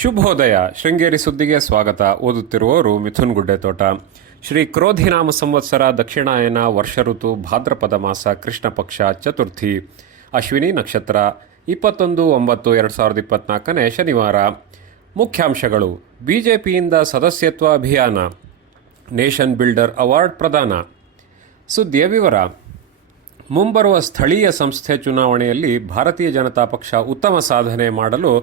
ಶುಭೋದಯ. ಶೃಂಗೇರಿ ಸುದ್ದಿಗೆ ಸ್ವಾಗತ. ಓದುತ್ತಿರುವವರು ಮಿಥುನ್ ಗುಡ್ಡೆತೋಟ. ಶ್ರೀ ಕ್ರೋಧಿನಾಮ ಸಂವತ್ಸರ ದಕ್ಷಿಣಾಯನ ವರ್ಷ ಋತು ಭಾದ್ರಪದ ಮಾಸ ಕೃಷ್ಣ ಪಕ್ಷ ಚತುರ್ಥಿ ಅಶ್ವಿನಿ ನಕ್ಷತ್ರ 21/9/2024 ಶನಿವಾರ. ಮುಖ್ಯಾಂಶಗಳು: ಬಿಜೆಪಿಯಿಂದ ಸದಸ್ಯತ್ವ ಅಭಿಯಾನ, ನೇಷನ್ ಬಿಲ್ಡರ್ ಅವಾರ್ಡ್ ಪ್ರದಾನ. ಸುದ್ದಿಯ ವಿವರ. ಮುಂಬರುವ ಸ್ಥಳೀಯ ಸಂಸ್ಥೆ ಚುನಾವಣೆಯಲ್ಲಿ ಭಾರತೀಯ ಜನತಾ ಪಕ್ಷ ಉತ್ತಮ ಸಾಧನೆ ಮಾಡಲು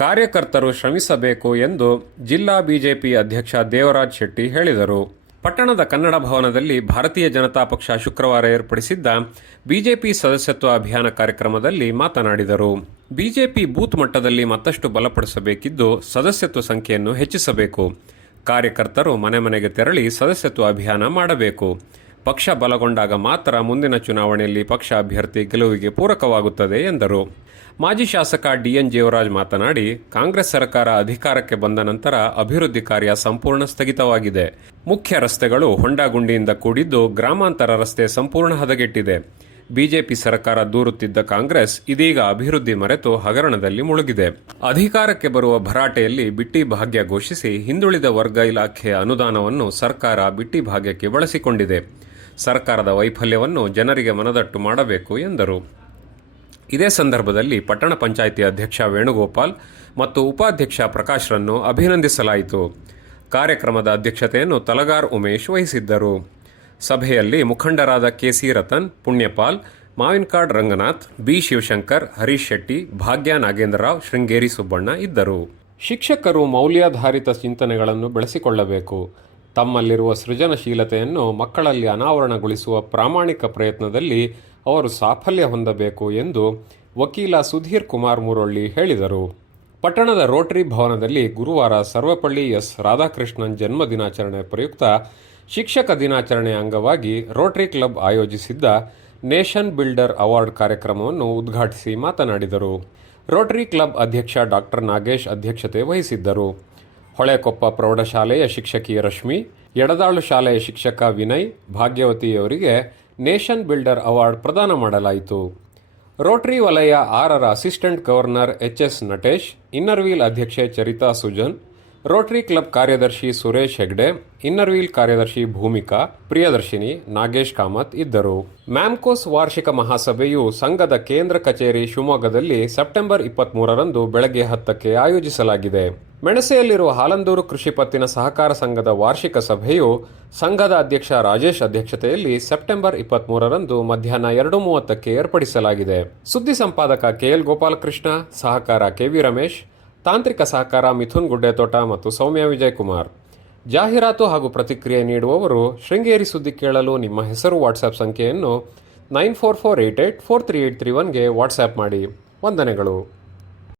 ಕಾರ್ಯಕರ್ತರು ಶ್ರಮಿಸಬೇಕು ಎಂದು ಜಿಲ್ಲಾ ಬಿಜೆಪಿ ಅಧ್ಯಕ್ಷ ದೇವರಾಜ್ ಶೆಟ್ಟಿ ಹೇಳಿದರು. ಪಟ್ಟಣದ ಕನ್ನಡ ಭವನದಲ್ಲಿ ಭಾರತೀಯ ಜನತಾ ಪಕ್ಷ ಶುಕ್ರವಾರ ಏರ್ಪಡಿಸಿದ್ದ ಬಿಜೆಪಿ ಸದಸ್ಯತ್ವ ಅಭಿಯಾನ ಕಾರ್ಯಕ್ರಮದಲ್ಲಿ ಮಾತನಾಡಿದರು. ಬಿಜೆಪಿ ಬೂತ್ ಮಟ್ಟದಲ್ಲಿ ಮತ್ತಷ್ಟು ಬಲಪಡಿಸಬೇಕಿದ್ದು, ಸದಸ್ಯತ್ವ ಸಂಖ್ಯೆಯನ್ನು ಹೆಚ್ಚಿಸಬೇಕು. ಕಾರ್ಯಕರ್ತರು ಮನೆ ಮನೆಗೆ ತೆರಳಿ ಸದಸ್ಯತ್ವ ಅಭಿಯಾನ ಮಾಡಬೇಕು. ಪಕ್ಷ ಬಲಗೊಂಡಾಗ ಮಾತ್ರ ಮುಂದಿನ ಚುನಾವಣೆಯಲ್ಲಿ ಪಕ್ಷ ಅಭ್ಯರ್ಥಿ ಗೆಲುವಿಗೆ ಪೂರಕವಾಗುತ್ತದೆ ಎಂದರು. ಮಾಜಿ ಶಾಸಕ ಡಿಎನ್ ಜೀವರಾಜ್ ಮಾತನಾಡಿ, ಕಾಂಗ್ರೆಸ್ ಸರ್ಕಾರ ಅಧಿಕಾರಕ್ಕೆ ಬಂದ ನಂತರ ಅಭಿವೃದ್ಧಿ ಕಾರ್ಯ ಸಂಪೂರ್ಣ ಸ್ಥಗಿತವಾಗಿದೆ. ಮುಖ್ಯ ರಸ್ತೆಗಳು ಹೊಂಡಗುಂಡಿಯಿಂದ ಕೂಡಿದ್ದು, ಗ್ರಾಮಾಂತರ ರಸ್ತೆ ಸಂಪೂರ್ಣ ಹದಗೆಟ್ಟಿದೆ. ಬಿಜೆಪಿ ಸರ್ಕಾರ ದೂರುತ್ತಿದ್ದ ಕಾಂಗ್ರೆಸ್ ಇದೀಗ ಅಭಿವೃದ್ಧಿ ಮರೆತು ಹಗರಣದಲ್ಲಿ ಮುಳುಗಿದೆ. ಅಧಿಕಾರಕ್ಕೆ ಬರುವ ಭರಾಟೆಯಲ್ಲಿ ಬಿಟ್ಟಿ ಭಾಗ್ಯ ಘೋಷಿಸಿ ಹಿಂದುಳಿದ ವರ್ಗ ಇಲಾಖೆಯ ಅನುದಾನವನ್ನು ಸರ್ಕಾರ ಬಿಟ್ಟಿ ಭಾಗ್ಯಕ್ಕೆ ಬಳಸಿಕೊಂಡಿದೆ. ಸರ್ಕಾರದ ವೈಫಲ್ಯವನ್ನು ಜನರಿಗೆ ಮನದಟ್ಟು ಮಾಡಬೇಕು ಎಂದರು. ಇದೇ ಸಂದರ್ಭದಲ್ಲಿ ಪಟ್ಟಣ ಪಂಚಾಯಿತಿ ಅಧ್ಯಕ್ಷ ವೇಣುಗೋಪಾಲ್ ಮತ್ತು ಉಪಾಧ್ಯಕ್ಷ ಪ್ರಕಾಶ್ರನ್ನು ಅಭಿನಂದಿಸಲಾಯಿತು. ಕಾರ್ಯಕ್ರಮದ ಅಧ್ಯಕ್ಷತೆಯನ್ನು ತಲಗಾರ್ ಉಮೇಶ್ ವಹಿಸಿದ್ದರು. ಸಭೆಯಲ್ಲಿ ಮುಖಂಡರಾದ ಕೆಸಿ ರತನ್, ಪುಣ್ಯಪಾಲ್, ಮಾವಿನಕಾಡ್ ರಂಗನಾಥ್, ಬಿ ಶಿವಶಂಕರ್, ಹರೀಶ್ ಶೆಟ್ಟಿ, ಭಾಗ್ಯ ನಾಗೇಂದ್ರರಾವ್, ಶೃಂಗೇರಿ ಸುಬ್ಬಣ್ಣ ಇದ್ದರು. ಶಿಕ್ಷಕರು ಮೌಲ್ಯಾಧಾರಿತ ಚಿಂತನೆಗಳನ್ನು ಬೆಳೆಸಿಕೊಳ್ಳಬೇಕು. ತಮ್ಮಲ್ಲಿರುವ ಸೃಜನಶೀಲತೆಯನ್ನು ಮಕ್ಕಳಲ್ಲಿ ಅನಾವರಣಗೊಳಿಸುವ ಪ್ರಾಮಾಣಿಕ ಪ್ರಯತ್ನದಲ್ಲಿ ಅವರು ಸಾಫಲ್ಯ ಹೊಂದಬೇಕು ಎಂದು ವಕೀಲ ಸುಧೀರ್ ಕುಮಾರ್ ಮುರೊಳ್ಳಿ ಹೇಳಿದರು. ಪಟ್ಟಣದ ರೋಟರಿ ಭವನದಲ್ಲಿ ಗುರುವಾರ ಸರ್ವಪಳ್ಳಿ ಎಸ್ ರಾಧಾಕೃಷ್ಣನ್ ಜನ್ಮ ದಿನಾಚರಣೆ ಪ್ರಯುಕ್ತ ಶಿಕ್ಷಕ ದಿನಾಚರಣೆ ಅಂಗವಾಗಿ ರೋಟರಿ ಕ್ಲಬ್ ಆಯೋಜಿಸಿದ್ದ ನೇಷನ್ ಬಿಲ್ಡರ್ ಅವಾರ್ಡ್ ಕಾರ್ಯಕ್ರಮವನ್ನು ಉದ್ಘಾಟಿಸಿ ಮಾತನಾಡಿದರು. ರೋಟರಿ ಕ್ಲಬ್ ಅಧ್ಯಕ್ಷ ಡಾಕ್ಟರ್ ನಾಗೇಶ್ ಅಧ್ಯಕ್ಷತೆ ವಹಿಸಿದ್ದರು. ಹೊಳೆಕೊಪ್ಪ ಪ್ರೌಢಶಾಲೆಯ ಶಿಕ್ಷಕಿ ರಶ್ಮಿ, ಎಡದಾಳು ಶಾಲೆಯ ಶಿಕ್ಷಕ ವಿನಯ್, ಭಾಗ್ಯವತಿಯವರಿಗೆ ನೇಷನ್ ಬಿಲ್ಡರ್ ಅವಾರ್ಡ್ ಪ್ರದಾನ ಮಾಡಲಾಯಿತು. ರೋಟರಿ ವಲಯ 6ರ ಅಸಿಸ್ಟೆಂಟ್ ಗವರ್ನರ್ ಎಚ್.ಎಸ್. ನಟೇಶ್, ಇನ್ನರ್ವೀಲ್ ಅಧ್ಯಕ್ಷೆ ಚರಿತಾ ಸುಜನ್, ರೋಟರಿ ಕ್ಲಬ್ ಕಾರ್ಯದರ್ಶಿ ಸುರೇಶ್ ಹೆಗ್ಡೆ, ಇನ್ನರ್ವೀಲ್ ಕಾರ್ಯದರ್ಶಿ ಭೂಮಿಕಾ, ಪ್ರಿಯದರ್ಶಿನಿ, ನಾಗೇಶ್ ಕಾಮತ್ ಇದ್ದರು. ಮ್ಯಾಮ್ಕೋಸ್ ವಾರ್ಷಿಕ ಮಹಾಸಭೆಯು ಸಂಘದ ಕೇಂದ್ರ ಕಚೇರಿ ಶಿವಮೊಗ್ಗದಲ್ಲಿ ಸೆಪ್ಟೆಂಬರ್ 23ರಂದು ಬೆಳಗ್ಗೆ 10ಕ್ಕೆ ಆಯೋಜಿಸಲಾಗಿದೆ. ಮೆಣಸೆಯಲ್ಲಿರುವ ಹಾಲಂದೂರು ಕೃಷಿ ಪತ್ತಿನ ಸಹಕಾರ ಸಂಘದ ವಾರ್ಷಿಕ ಸಭೆಯು ಸಂಘದ ಅಧ್ಯಕ್ಷ ರಾಜೇಶ್ ಅಧ್ಯಕ್ಷತೆಯಲ್ಲಿ ಸೆಪ್ಟೆಂಬರ್ 23ರಂದು ಮಧ್ಯಾಹ್ನ 2:30ಕ್ಕೆ ಏರ್ಪಡಿಸಲಾಗಿದೆ. ಸುದ್ದಿ ಸಂಪಾದಕ ಕೆಎಲ್ ಗೋಪಾಲಕೃಷ್ಣ, ಸಹಕಾರ ಕೆವಿ ರಮೇಶ್, ತಾಂತ್ರಿಕ ಸಹಕಾರ ಮಿಥುನ್ ಗುಡ್ಡೆತೋಟ ಮತ್ತು ಸೌಮ್ಯ ವಿಜಯಕುಮಾರ್. ಜಾಹೀರಾತು ಹಾಗೂ ಪ್ರತಿಕ್ರಿಯೆ ನೀಡುವವರು ಶೃಂಗೇರಿ ಸುದ್ದಿ ಕೇಳಲು ನಿಮ್ಮ ಹೆಸರು ವಾಟ್ಸ್ಆ್ಯಪ್ ಸಂಖ್ಯೆಯನ್ನು 9448843831ಗೆ ವಾಟ್ಸ್ಆ್ಯಪ್ ಮಾಡಿ. ವಂದನೆಗಳು.